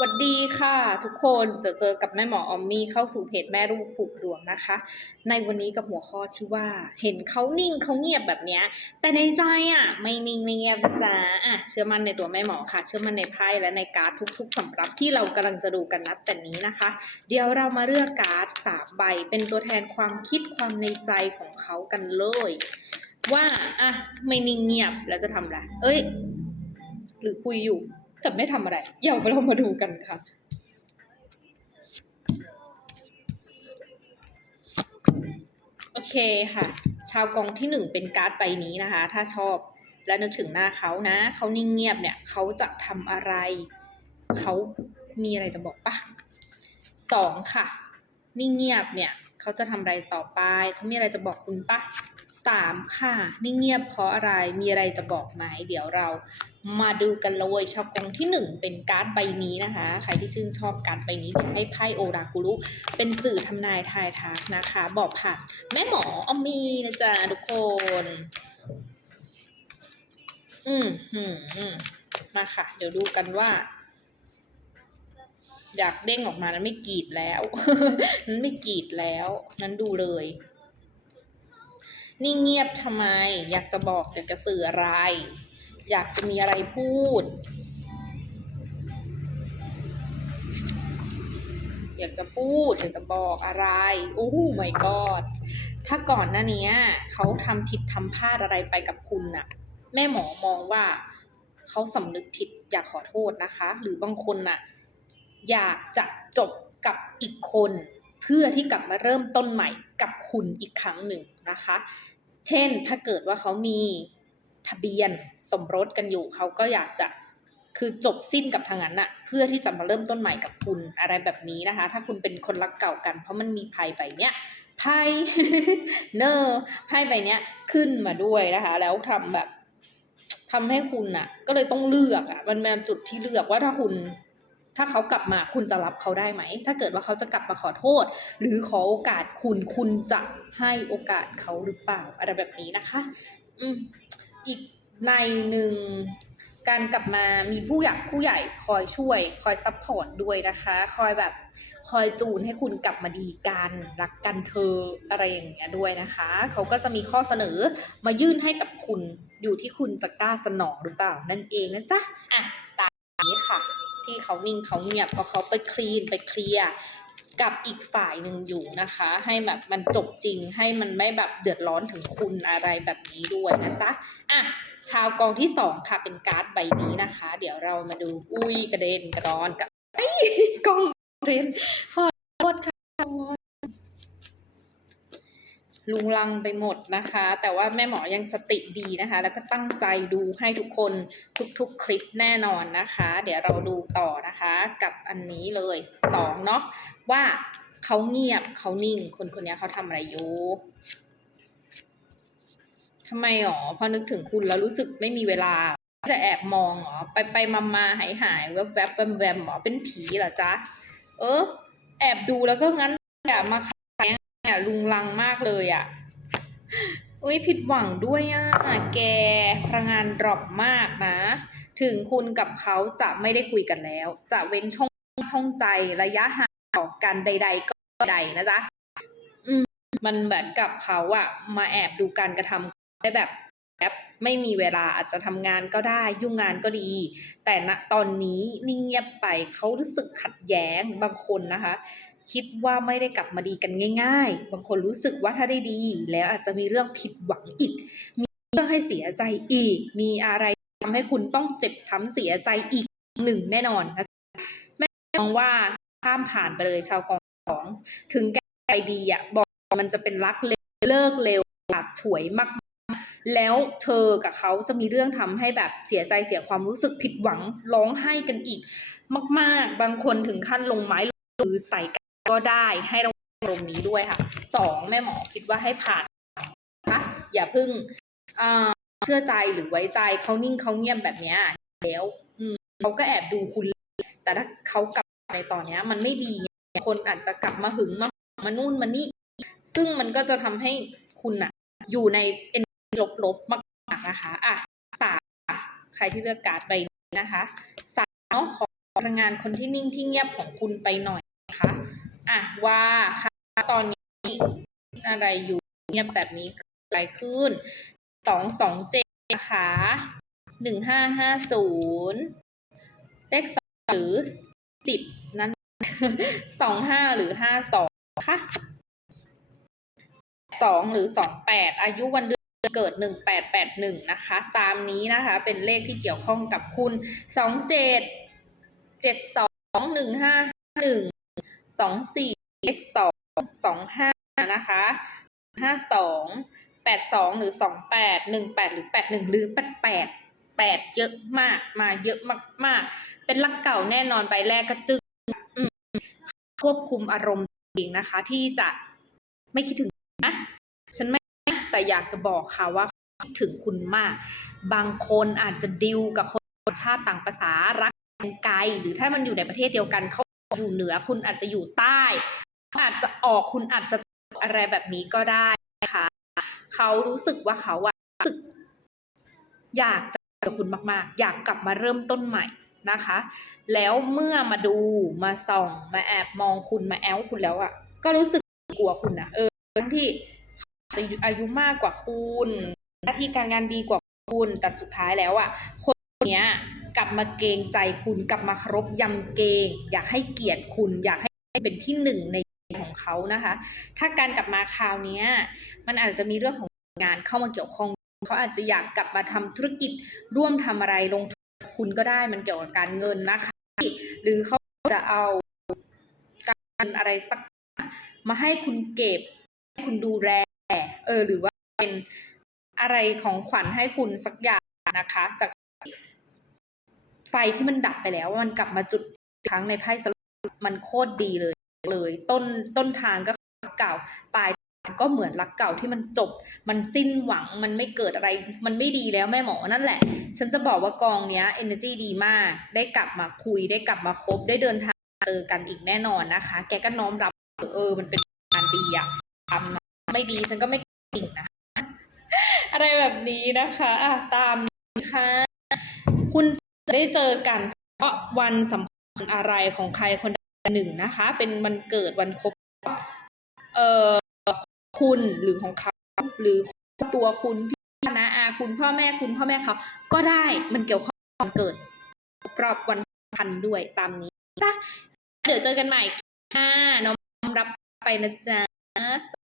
หวัดดีค่ะ ทุกคนจะเจอกับแม่หมอออมมี่เข้าสู่เพจแม่ลูกผูกดวงนะคะ ในวันนี้กับหัวข้อที่ว่า เห็นเขานิ่งเขาเงียบแบบเนี้ย แต่ในใจอะ ไม่นิ่งไม่เงียบนะจ๊ะอะเชื่อมั่นในตัวแม่หมอค่ะ เชื่อมั่นในไพ่และในการ์ดทุก ๆสำรับที่เรากำลังจะดูกันนัดแต่นี้นะคะ เดี๋ยวเรามาเลือกการ์ดสามใบ เป็นตัวแทนความคิดความในใจของเขากันเลย ว่าอะไม่นิ่งเงียบแล้วจะทำอะไรเอ้ย หรือคุยอยู่ แต่ไม่ทำอะไรเดี๋ยวเรามาดูกันค่ะโอเคค่ะ ชาวกองที่หนึ่งเป็นการ์ดใบนี้นะคะ ถ้าชอบและนึกถึงหน้าเขานะเขานิ่งเงียบเนี่ยเขาจะทำอะไร เขามีอะไรจะบอกปะสองค่ะ นิ่งเงียบเนี่ยเขาจะทำอะไรต่อไป เขามีอะไรจะบอกคุณปะ สามค่ะ นิ่งเงียบเพราะอะไรมีอะไรจะบอกไหมเดี๋ยวเรามาดูกันเลยชาวกองที่หนึ่งเป็นการ์ดใบนี้นะคะ ใครที่ชื่นชอบการ์ดใบนี้ให้ไพ่โอรากุรุเป็นสื่อทำนายทายทักนะคะ บอกผ่านแม่หมออมมีนะจ๊ะทุกคน อืมอืมอืมมาค่ะ เดี๋ยวดูกันว่าอยากเด้งออกมานั้นไม่กรีดแล้ว นั้นไม่กรีดแล้ว นั้นดูเลย นิ่งเงียบทำไม อยากจะบอกอยากจะสื่ออะไร อยากจะมีอะไรพูด อยากจะพูดอยากจะบอกอะไรโอ้โหไม่กอดถ้าก่อนหน้านี้เขาทำผิดทำพลาดอะไรไปกับคุณน่ะ แม่หมอมองว่าเขาสำนึกผิดอยากขอโทษนะคะ หรือบางคนน่ะ อยากจะจบกับอีกคน พื่อที่กลับมาเริ่มต้นใหม่กับคุณอีกครั้งหนึ่งนะคะ เช่นถ้าเกิดว่าเขามีทะเบียนสมรสกันอยู่เขาก็อยากจะคือจบสิ้นกับทางนั้นน่ะเพื่อที่จะมาเริ่มต้นใหม่กับคุณอะไรแบบนี้นะคะ ถ้าคุณเป็นคนรักเก่ากัน เพราะมันมีไพ่ใบเนี้ยไพ่เนอร์ไพ่ใบเนี้ยขึ้นมาด้วยนะคะ แล้วทำแบบทำให้คุณน่ะก็เลยต้องเลือกอะมันเป็นจุดที่เลือกว่าถ้าคุณ ถ้าเขากลับมาคุณจะรับเขาได้ไหม ถ้าเกิดว่าเขาจะกลับมาขอโทษ หรือขอโอกาสคุณคุณจะให้โอกาสเขาหรือเปล่าอะไรแบบนี้นะคะ อืมอีกในหนึ่งการกลับมามีผู้ใหญ่ผู้ใหญ่คอยช่วย คอยซัพพอร์ตด้วยนะคะ คอยแบบคอยจูนให้คุณกลับมาดีกันรักกันเธออะไรอย่างเงี้ยด้วยนะคะ เขาก็จะมีข้อเสนอมายื่นให้กับคุณอยู่ที่คุณจะกล้าสนองหรือเปล่านั่นเองนะจ๊ะอะ ที่เขานิ่งเขาเงียบเพราะเขาไปคลีนไปเคลียร์กับอีกฝ่ายหนึ่งอยู่นะคะ ให้แบบมันจบจริงให้มันไม่แบบเดือดร้อนถึงคุณอะไรแบบนี้ด้วยนะจ๊ะอะชาวกองที่สองค่ะเป็นการ์ดใบนี้นะคะ เดี๋ยวเรามาดูอุ้ยกระเด็นกระดอนกับเอ้กองเรียนขอโทษค่ะ ลุงลังไปหมดนะคะ แต่ว่าแม่หมอยังสติดีนะคะ แล้วก็ตั้งใจดูให้ทุกคนทุกๆคลิปแน่นอนนะคะ เดี๋ยวเราดูต่อนะคะ กับอันนี้เลยสองเนาะว่าเขาเงียบเขานิ่ง คนคนนี้เขาทำอะไรอยู่ทำไมหรอพอนึกถึงคุณแล้วรู้สึกไม่มีเวลาจะแอบมองหรอไปไปมามาหายหายแวบแวบแวมแวมหรอเป็นผีเหรอจ๊ะเออ แอบดูแล้วก็งั้นอย่ามาขา เนี่ยลุงลังมากเลยอะ อุ้ยผิดหวังด้วยอะ แกพลังงานดรอปมากนะ ถึงคุณกับเขาจะไม่ได้คุยกันแล้ว จะเว้นช่องช่องใจระยะห่างต่อกันใด ๆ ก็ใดนะจ๊ะ อืม มันเหมือนกับเขาอะมาแอบดูการกระทำได้แบบแอปไม่มีเวลาอาจจะทำงานก็ได้ยุ่งงานก็ดี แต่ณตอนนี้นิ่งเงียบไปเขารู้สึกขัดแย้งบางคนนะคะ คิดว่าไม่ได้กลับมาดีกันง่าย ๆ บางคนรู้สึกว่าถ้าได้ดี แล้วอาจจะมีเรื่องผิดหวังอีก มีเรื่องให้เสียใจอีก มีอะไรทำให้คุณต้องเจ็บช้ำเสียใจอีกหนึ่งแน่นอนนะแม่มองว่าข้ามผ่านไปเลยชาวกองสองถึงแกใจดีอะบอกมันจะเป็นรักเร็วเลิกเร็วฉาบฉวยมากแล้วเธอกับเขาจะมีเรื่องทำให้แบบเสียใจเสียความรู้สึกผิดหวังร้องไห้กันอีก มาก ๆ บางคนถึงขั้นลงไม้ลงมือใส่กัน ก็ได้ให้ระวังตรงนี้ด้วยค่ะสองแม่หมอคิดว่าให้ผ่านนะคะอย่าเพึ่งเชื่อใจหรือไว้ใจเขานิ่งเขาเงียบแบบเนี้ยแล้วอืเขาก็แอบดูคุณ แต่ถ้าเขากลับในตอนเนี้ยมันไม่ดีคนอาจจะกลับมาหึงมามานู่นมานี่ ซึ่งมันก็จะทำให้คุณอะอยู่ในเอ็นลบๆมากๆนะคะอะสามใครที่เลือกการ์ดใบนี้นะคะสามเนาะขอพลังงานคนที่นิ่งที่เงียบของคุณไปหน่อยนะคะ อะว่าค่ะตอนนี้อะไรอยู่เงียบแบบนี้อะไรขึ้นสองสองเจ็ดนะคะหนึ่งห้าห้าศูนย์เลขสองหรือสิบนั้นสองห้าหรือห้าสองค่ะสองหรือสองแปดอายุวันเดือนเกิดหนึ่งแปดแปดหนึ่งนะคะ ตามนี้นะคะ เป็นเลขที่เกี่ยวข้องกับคุณสองเจ็ดเจ็ดสองหนึ่งห้าหนึ่ง สองสี่เลขสองสองห้านะคะห้าสองแปดสองหรือสองแปดหนึ่งแปดหรือแปดหนึ่งหรือแปดแปดแปดเยอะมากมาเยอะมาก ๆ เป็นลักเก่าแน่นอนใบแรกก็จึงควบคุมอารมณ์เองนะคะ ที่จะไม่คิดถึงนะฉันไม่แต่อยากจะบอกค่ะว่าคิดถึงคุณมาก บางคนอาจจะดิวกับคนชาติต่างภาษารักกันไกล หรือถ้ามันอยู่ในประเทศเดียวกันเขา อยู่เหนือคุณอาจจะอยู่ใต้อาจจะออกคุณอาจจะอะไรแบบนี้ก็ได้นะคะเขารู้สึกว่าเขาอะรู้สึก อยากจะเจอคุณมาก ๆ อยากกลับมาเริ่มต้นใหม่นะคะ แล้วเมื่อมาดูมาส่องมาแอบมองคุณมาแอลคุณแล้วอะก็รู้สึกกลัวคุณนะเออทั้งที่จะอายุมากกว่าคุณหน้าที่การงานดีกว่าคุณแต่สุดท้ายแล้วอะคนเนี้ย กลับมาเกรงใจคุณ กลับมาเคารพยำเกรงอยากให้เกียรติคุณ อยากให้เป็นที่หนึ่งในของเขานะคะ ถ้าการกลับมาคราวนี้มันอาจจะมีเรื่องของงานเข้ามาเกี่ยวข้องเขาอาจจะอยากกลับมาทำธุรกิจร่วมทำอะไรลงทุนคุณก็ได้มันเกี่ยวกับการเงินนะคะ หรือเขาจะเอาการอะไรสักมาให้คุณเก็บให้คุณดูแลเออหรือว่าเป็นอะไรของขวัญให้คุณสักอย่างนะคะจาก ไฟที่มันดับไปแล้วมันกลับมาจุดครั้งในไพ่สรุปมันโคตรดีเลยเลย ต้นต้นทางก็เก่าปลายก็เหมือนรักเก่าที่มันจบ มันสิ้นหวังมันไม่เกิดอะไร มันไม่ดีแล้วแม่หมอนั่นแหละ ฉันจะบอกว่ากองเนี้ย energy ดีมาก ได้กลับมาคุย ได้กลับมาคบได้เดินทางเจอกันอีกแน่นอนนะคะ แกก็น้อมรับเออ มันเป็นงานดีอะทำไม่ดีฉันก็ไม่ติ่งนะ อะไรแบบนี้นะคะ อะตามค่ะ คุณ จะได้เจอกันเพราะวันสำคัญอะไรของใครคนใดคนหนึ่งนะคะ เป็นวันเกิดวันครบรอบเอ่อคุณหรือของเขาหรือตัวคุณพี่นะอาคุณพ่อแม่คุณพ่อแม่เขาก็ได้มันเกี่ยวข้องกับวันเกิดรอบวันสำคัญด้วยตามนี้จ้ะเดี๋ยวเจอกันใหม่ค่ะน้อมรับไปนะจ๊ะ